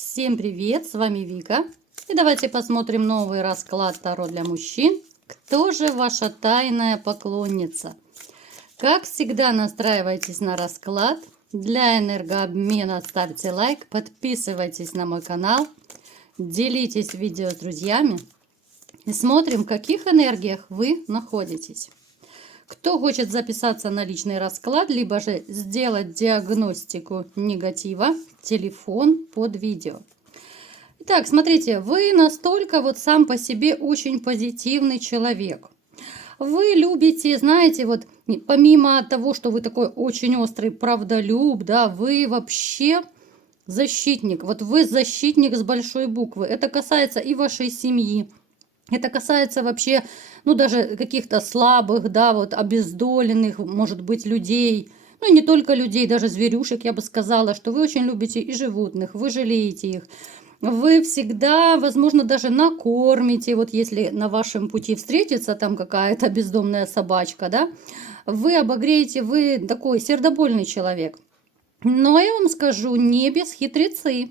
Всем привет, с вами Вика. И давайте посмотрим новый расклад Таро для мужчин. Кто же ваша тайная поклонница? Как всегда, настраивайтесь на расклад. Для энергообмена ставьте лайк, подписывайтесь на мой канал, делитесь видео с друзьями и смотрим, в каких энергиях вы находитесь. Кто хочет записаться на личный расклад, либо же сделать диагностику негатива, телефон под видео. Итак, смотрите, вы настолько вот сам по себе очень позитивный человек. Вы любите, знаете, вот помимо того, что вы такой очень острый правдолюб, да, вы вообще защитник. Вот вы защитник с большой буквы. Это касается и вашей семьи. Это касается вообще, ну, даже каких-то слабых, да, вот обездоленных, может быть, людей. Ну, и не только людей, даже зверюшек, я бы сказала, что вы очень любите и животных, вы жалеете их. Вы всегда, возможно, даже накормите, вот если на вашем пути встретится там какая-то бездомная собачка, да, вы обогреете, вы такой сердобольный человек. Но я вам скажу, не без хитрецы.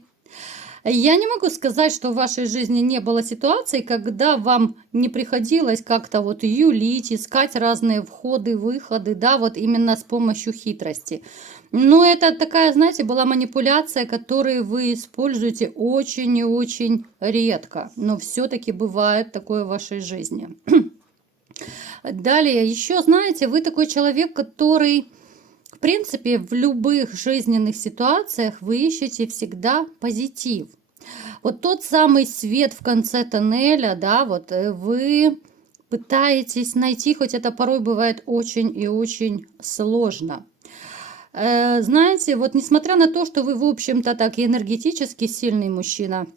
Я не могу сказать, что в вашей жизни не было ситуаций, когда вам не приходилось как-то вот юлить, искать разные входы, выходы, да, вот именно с помощью хитрости. Но это такая, знаете, была манипуляция, которую вы используете очень и очень редко. Но все-таки бывает такое в вашей жизни. Далее, еще, знаете, вы такой человек, который, в принципе, в любых жизненных ситуациях вы ищете всегда позитив. Вот тот самый свет в конце тоннеля, да, вот вы пытаетесь найти, хоть это порой бывает очень и очень сложно. Знаете, вот несмотря на то, что вы, в общем-то, так и энергетически сильный мужчина,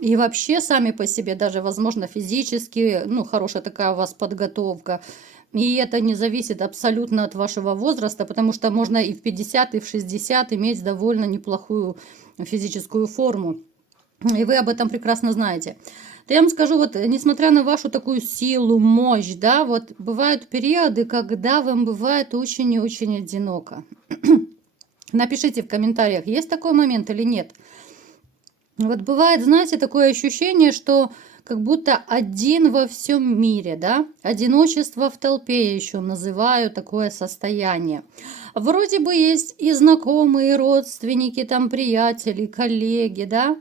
и вообще сами по себе, даже, возможно, физически, ну, хорошая такая у вас подготовка, и это не зависит абсолютно от вашего возраста, потому что можно и в 50, и в 60 иметь довольно неплохую физическую форму. И вы об этом прекрасно знаете. То я вам скажу, вот несмотря на вашу такую силу, мощь, да, вот бывают периоды, когда вам бывает очень и очень одиноко. Напишите в комментариях, есть такой момент или нет. Вот бывает, знаете, такое ощущение, что как будто один во всем мире, да, одиночество в толпе я еще называю такое состояние. Вроде бы есть и знакомые, и родственники, там приятели, коллеги, да.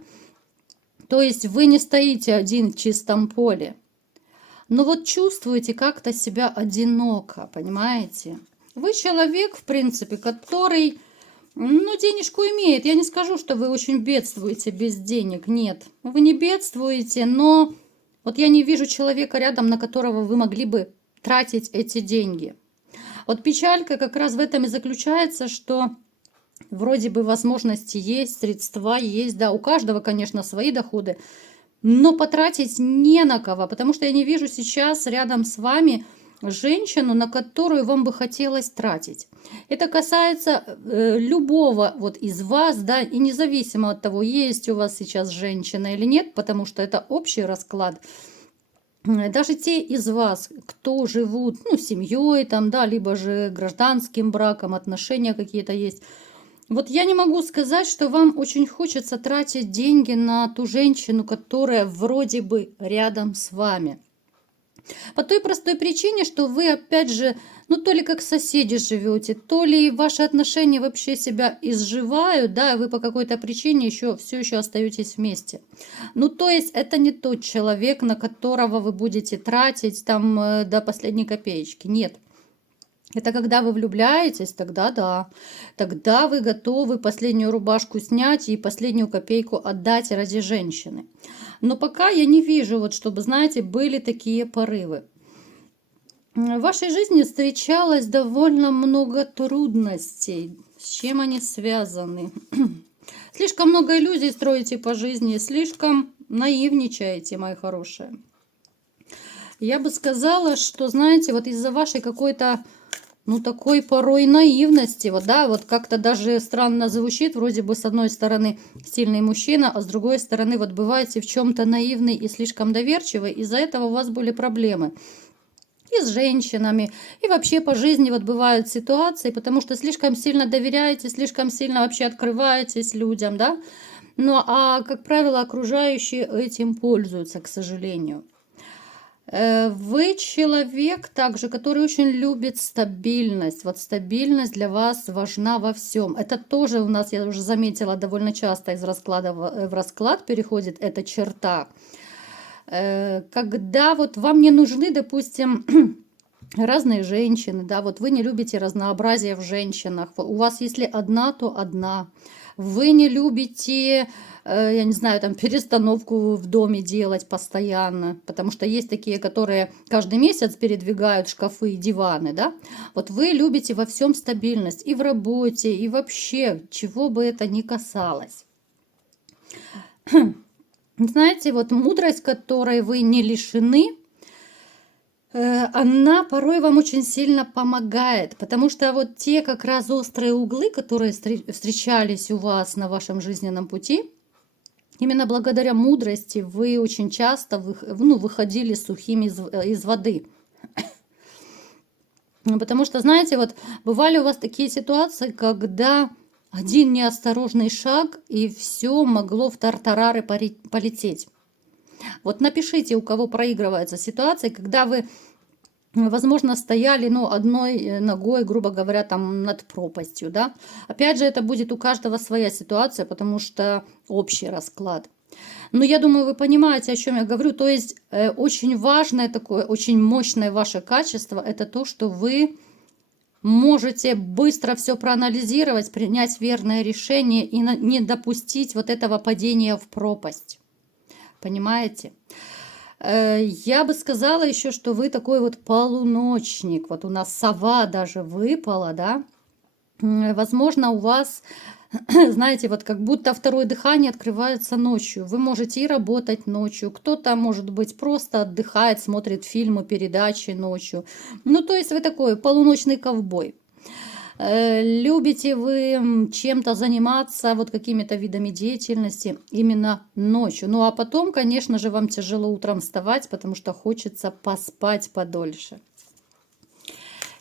То есть вы не стоите один в чистом поле. Но вот чувствуете как-то себя одиноко, понимаете? Вы человек, в принципе, который, ну, денежку имеет. Я не скажу, что вы очень бедствуете без денег. Нет, вы не бедствуете, но вот я не вижу человека рядом, на которого вы могли бы тратить эти деньги. Вот печалька как раз в этом и заключается, что вроде бы возможности есть, средства есть, да, у каждого, конечно, свои доходы, но потратить не на кого, потому что я не вижу сейчас рядом с вами женщину, на которую вам бы хотелось тратить. Это касается любого вот из вас, да, и независимо от того, есть у вас сейчас женщина или нет, потому что это общий расклад. Даже те из вас, кто живут, ну, семьей, там, да, либо же гражданским браком, отношения какие-то есть. Вот я не могу сказать, что вам очень хочется тратить деньги на ту женщину, которая вроде бы рядом с вами. По той простой причине, что вы, опять же, ну, то ли как соседи живете, то ли ваши отношения вообще себя изживают, да, и вы по какой-то причине все еще остаетесь вместе. Ну, то есть это не тот человек, на которого вы будете тратить там до последней копеечки. Нет. Это когда вы влюбляетесь, тогда да. Тогда вы готовы последнюю рубашку снять и последнюю копейку отдать ради женщины. Но пока я не вижу, вот чтобы, знаете, были такие порывы. В вашей жизни встречалось довольно много трудностей. С чем они связаны? Слишком много иллюзий строите по жизни, слишком наивничаете, мои хорошие. Я бы сказала, что, знаете, вот из-за вашей какой-то, ну, такой порой наивности, вот, да, вот как-то даже странно звучит, вроде бы с одной стороны сильный мужчина, а с другой стороны вот бываете в чем-то наивный и слишком доверчивый, из-за этого у вас были проблемы и с женщинами, и вообще по жизни вот бывают ситуации, потому что слишком сильно доверяете, слишком сильно вообще открываетесь людям, да. Ну, а, как правило, окружающие этим пользуются, к сожалению. Вы человек также, который очень любит стабильность. Вот стабильность для вас важна во всем. Это тоже у нас, я уже заметила, довольно часто из расклада в расклад переходит эта черта. Когда вот вам не нужны, допустим, разные женщины, да, вот вы не любите разнообразие в женщинах. У вас если одна, то одна. Вы не любите, я не знаю, там перестановку в доме делать постоянно, потому что есть такие, которые каждый месяц передвигают шкафы и диваны, да. Вот вы любите во всем стабильность и в работе, и вообще, чего бы это ни касалось. Знаете, вот мудрость, которой вы не лишены, она порой вам очень сильно помогает, потому что вот те как раз острые углы, которые встречались у вас на вашем жизненном пути, именно благодаря мудрости вы очень часто выходили сухими из воды. Потому что, знаете, вот бывали у вас такие ситуации, когда один неосторожный шаг, и все могло в тартарары полететь. Вот напишите, у кого проигрывается ситуация, когда вы, возможно, стояли, ну, одной ногой, грубо говоря, там над пропастью, да. Опять же, это будет у каждого своя ситуация, потому что общий расклад. Но я думаю, вы понимаете, о чем я говорю. То есть очень важное такое, очень мощное ваше качество – это то, что вы можете быстро все проанализировать, принять верное решение и не допустить вот этого падения в пропасть. Понимаете? Я бы сказала еще, что вы такой вот полуночник. Вот у нас сова даже выпала, да. Возможно, у вас, знаете, вот как будто второе дыхание открывается ночью. Вы можете и работать ночью. Кто-то, может быть, просто отдыхает, смотрит фильмы, передачи ночью. Ну, то есть вы такой полуночный ковбой. Любите вы чем-то заниматься, вот какими-то видами деятельности именно ночью. Ну а потом, конечно же, вам тяжело утром вставать, потому что хочется поспать подольше.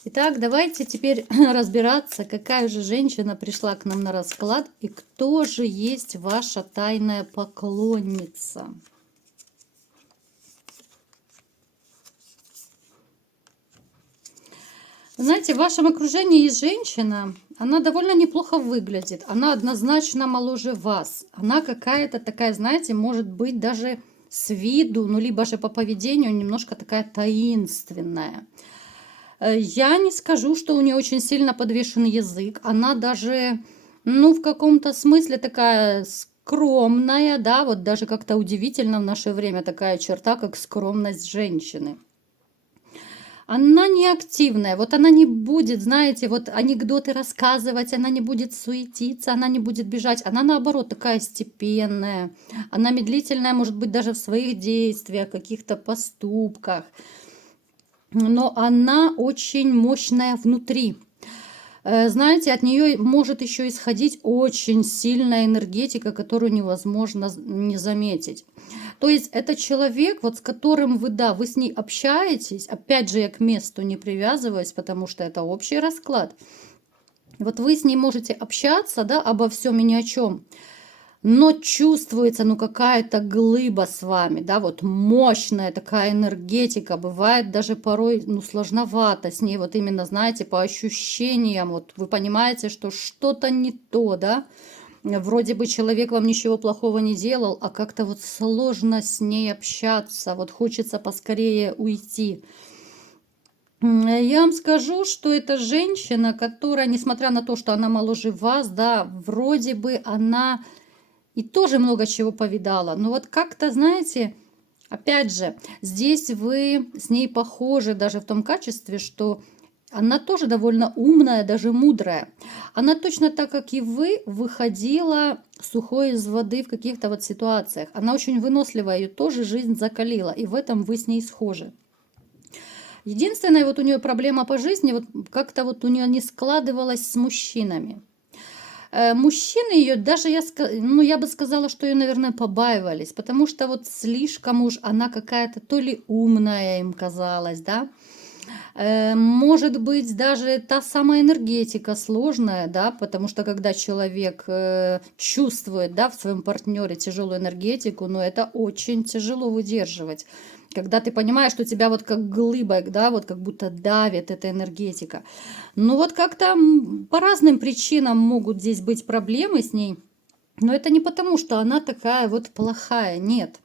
Итак, давайте теперь разбираться, какая же женщина пришла к нам на расклад и кто же есть ваша тайная поклонница. Знаете, в вашем окружении есть женщина, она довольно неплохо выглядит, она однозначно моложе вас. Она какая-то такая, знаете, может быть даже с виду, ну либо же по поведению немножко такая таинственная. Я не скажу, что у нее очень сильно подвешен язык, она даже, ну в каком-то смысле такая скромная, да, вот даже как-то удивительно в наше время такая черта, как скромность женщины. Она не активная, вот она не будет, знаете, вот анекдоты рассказывать, она не будет суетиться, она не будет бежать, она наоборот такая степенная, она медлительная, может быть, даже в своих действиях, каких-то поступках, но она очень мощная внутри. Знаете, от нее может еще исходить очень сильная энергетика, которую невозможно не заметить. То есть это человек, вот с которым вы, да, вы с ней общаетесь, опять же, я к месту не привязываюсь, потому что это общий расклад. Вот вы с ней можете общаться, да, обо всем и ни о чем, но чувствуется, ну, какая-то глыба с вами, да, вот мощная такая энергетика, бывает даже порой, ну, сложновато с ней, вот именно, знаете, по ощущениям, вот вы понимаете, что что-то не то, да, вроде бы человек вам ничего плохого не делал, а как-то вот сложно с ней общаться, вот хочется поскорее уйти. Я вам скажу, что это женщина, которая, несмотря на то, что она моложе вас, да, вроде бы она и тоже много чего повидала. Но вот как-то, знаете, опять же, здесь вы с ней похожи даже в том качестве, что она тоже довольно умная, даже мудрая. Она точно так, как и вы, выходила сухой из воды в каких-то вот ситуациях. Она очень выносливая, ее тоже жизнь закалила, и в этом вы с ней схожи. Единственная вот у нее проблема по жизни, вот как-то вот у нее не складывалось с мужчинами. Мужчины ее даже, я бы сказала, что ее, наверное, побаивались, потому что вот слишком уж она какая-то то ли умная им казалась, да, Может быть, даже та самая энергетика сложная, да, потому что когда человек чувствует, да, в своем партнере тяжелую энергетику, но это очень тяжело выдерживать. Когда ты понимаешь, что тебя вот как глыбой, да, вот как будто давит эта энергетика. Ну вот как-то по разным причинам могут здесь быть проблемы с ней, но это не потому, что она такая вот плохая, нет.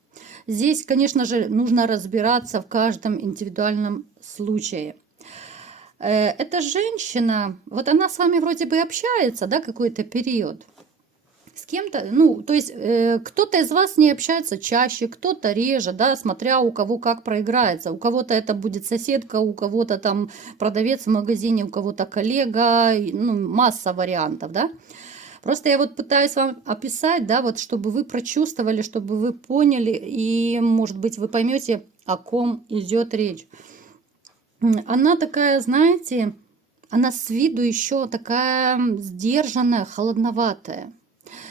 Здесь, конечно же, нужно разбираться в каждом индивидуальном случае. Эта женщина, вот она с вами вроде бы общается, да, какой-то период. С кем-то, ну, то есть кто-то из вас не общается чаще, кто-то реже, да, смотря у кого как проиграется. У кого-то это будет соседка, у кого-то там продавец в магазине, у кого-то коллега, ну, масса вариантов, да. Просто я вот пытаюсь вам описать, да, вот чтобы вы прочувствовали, чтобы вы поняли, и, может быть, вы поймете, о ком идет речь. Она такая, знаете, она с виду еще такая сдержанная, холодноватая.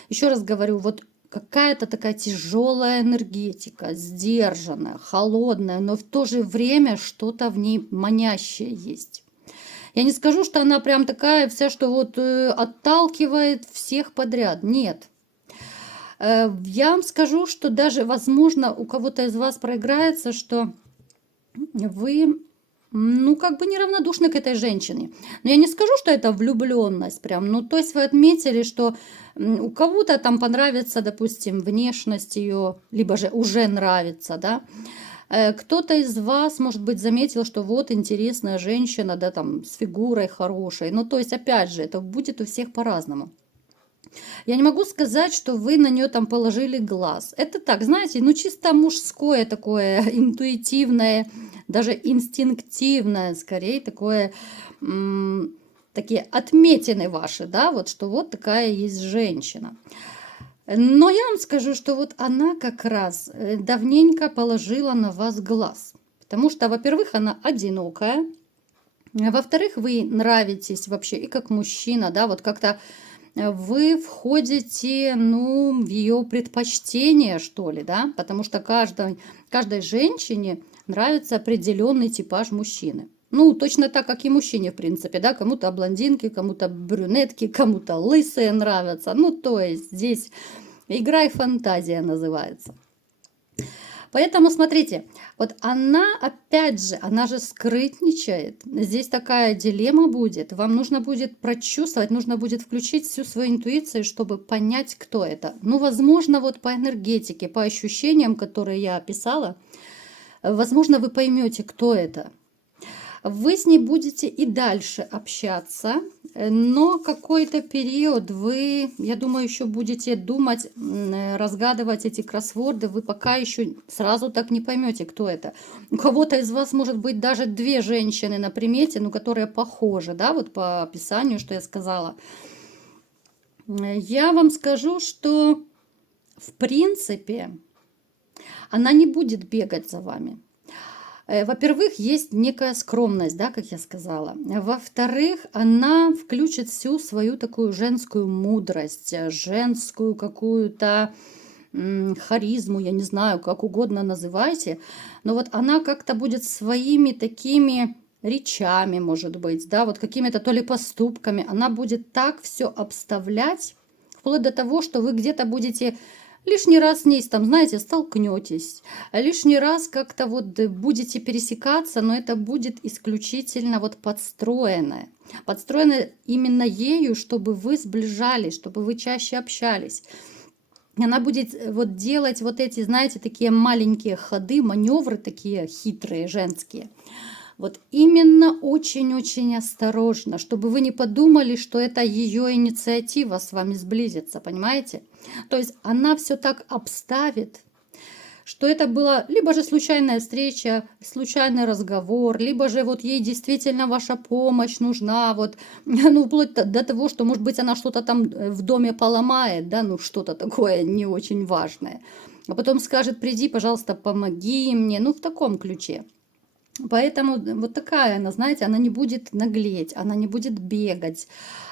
Еще раз говорю, вот какая-то такая тяжелая энергетика, сдержанная, холодная, но в то же время что-то в ней манящее есть. Я не скажу, что она прям такая вся, что вот отталкивает всех подряд. Нет. Я вам скажу, что даже, возможно, у кого-то из вас проиграется, что вы, ну, как бы неравнодушны к этой женщине. Но я не скажу, что это влюбленность прям. Ну, то есть вы отметили, что у кого-то там понравится, допустим, внешность ее, либо же уже нравится, да. Кто-то из вас, может быть, заметил, что вот интересная женщина, да, там, с фигурой хорошей. Ну, то есть, опять же, это будет у всех по-разному. Я не могу сказать, что вы на нее там положили глаз. Это так, знаете, ну, чисто мужское такое, интуитивное, даже инстинктивное, скорее, такое, такие отметины ваши, да, вот, что вот такая есть женщина. Но я вам скажу, что вот она как раз давненько положила на вас глаз. Потому что, во-первых, она одинокая. Во-вторых, вы нравитесь вообще и как мужчина, да, вот как-то вы входите, ну, в ее предпочтение, что ли, да, потому что каждой женщине нравится определенный типаж мужчины. Ну, точно так, как и мужчине, в принципе, да, кому-то блондинки, кому-то брюнетки, кому-то лысые нравятся. Ну, то есть здесь игра и фантазия называется. Поэтому смотрите, вот она, опять же, она же скрытничает. Здесь такая дилемма будет. Вам нужно будет прочувствовать, нужно будет включить всю свою интуицию, чтобы понять, кто это. Ну, возможно, вот по энергетике, по ощущениям, которые я описала, возможно, вы поймете, кто это. Вы с ней будете и дальше общаться, но какой-то период вы, я думаю, еще будете думать, разгадывать эти кроссворды, вы пока еще сразу так не поймете, кто это. У кого-то из вас может быть даже две женщины на примете, ну, которые похожи, да, вот по описанию, что я сказала. Я вам скажу, что в принципе она не будет бегать за вами. Во-первых, есть некая скромность, да, как я сказала. Во-вторых, она включит всю свою такую женскую мудрость, женскую какую-то харизму, я не знаю, как угодно называйте. Но вот она как-то будет своими такими речами, может быть, да, вот какими-то то ли поступками. Она будет так все обставлять, вплоть до того, что вы где-то будете лишний раз с ней, там, знаете, столкнетесь, лишний раз как-то вот будете пересекаться, но это будет исключительно вот подстроенное. Подстроено именно ею, чтобы вы сближались, чтобы вы чаще общались. Она будет вот делать вот эти, знаете, такие маленькие ходы, маневры такие хитрые, женские. Вот именно очень-очень осторожно, чтобы вы не подумали, что это ее инициатива с вами сблизиться, понимаете? То есть она все так обставит, что это была либо же случайная встреча, случайный разговор, либо же вот ей действительно ваша помощь нужна, вот, ну, вплоть до того, что, может быть, она что-то там в доме поломает, да, ну, что-то такое не очень важное. А потом скажет: приди, пожалуйста, помоги мне, ну, в таком ключе. Поэтому вот такая она, знаете, она не будет наглеть, она не будет бегать,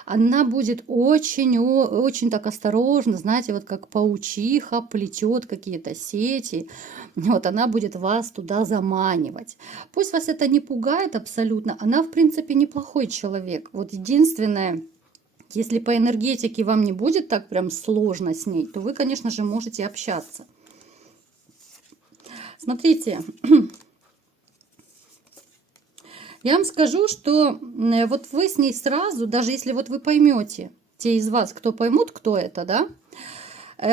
она будет очень так осторожно, знаете, вот как паучиха плетет какие-то сети, вот она будет вас туда заманивать. Пусть вас это не пугает абсолютно, она, в принципе, неплохой человек. Вот единственное, если по энергетике вам не будет так прям сложно с ней, то вы, конечно же, можете общаться. Смотрите, я вам скажу, что вот вы с ней сразу, даже если вот вы поймете, те из вас, кто поймут, кто это, да,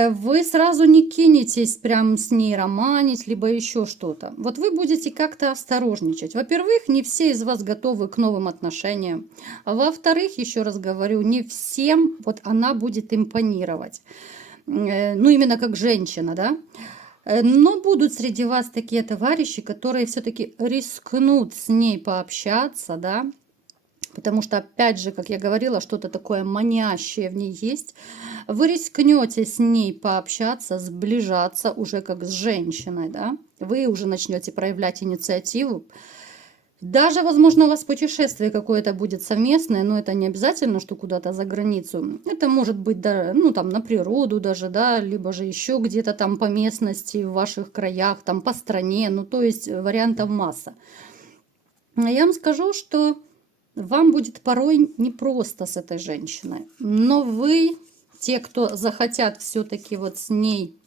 вы сразу не кинетесь прям с ней романить, либо еще что-то. Вот вы будете как-то осторожничать. Во-первых, не все из вас готовы к новым отношениям. А во-вторых, еще раз говорю, не всем вот она будет импонировать. Ну, именно как женщина, да. Но будут среди вас такие товарищи, которые все-таки рискнут с ней пообщаться, да, потому что, опять же, как я говорила, что-то такое манящее в ней есть. Вы рискнете с ней пообщаться, сближаться уже как с женщиной, да, вы уже начнете проявлять инициативу. Даже, возможно, у вас путешествие какое-то будет совместное, но это не обязательно, что куда-то за границу. Это может быть, да, ну, там, на природу даже, да, либо же еще где-то там по местности, в ваших краях, там, по стране. Ну, то есть вариантов масса. Я вам скажу, что вам будет порой непросто с этой женщиной. Но вы, те, кто захотят все-таки вот с ней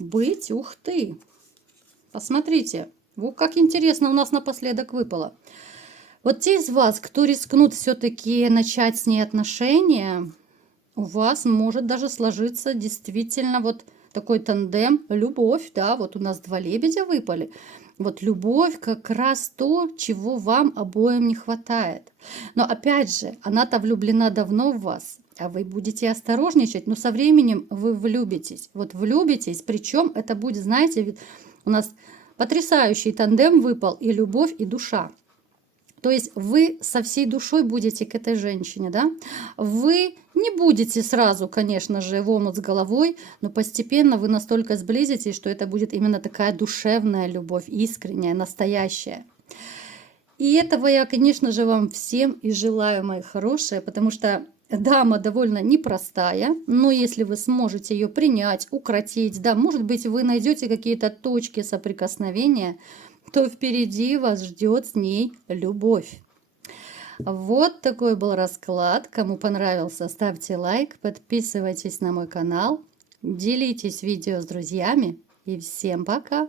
быть, ух ты, посмотрите. Вот как интересно у нас напоследок выпало. Вот те из вас, кто рискнут все-таки начать с ней отношения, у вас может даже сложиться действительно вот такой тандем, любовь, да, вот у нас 2 лебедя выпали. Вот любовь как раз то, чего вам обоим не хватает. Но опять же, она-то влюблена давно в вас, а вы будете осторожничать, но со временем вы влюбитесь. Вот влюбитесь, причем это будет, знаете, у нас потрясающий тандем выпал и любовь, и душа. То есть вы со всей душой будете к этой женщине, да? Вы не будете сразу, конечно же, в омут с головой, но постепенно вы настолько сблизитесь, что это будет именно такая душевная любовь, искренняя, настоящая. И этого я, конечно же, вам всем и желаю, мои хорошие, потому что дама довольно непростая, но если вы сможете ее принять, укротить, да, может быть, вы найдете какие-то точки соприкосновения, то впереди вас ждет с ней любовь. Вот такой был расклад. Кому понравился, ставьте лайк, подписывайтесь на мой канал, делитесь видео с друзьями и всем пока!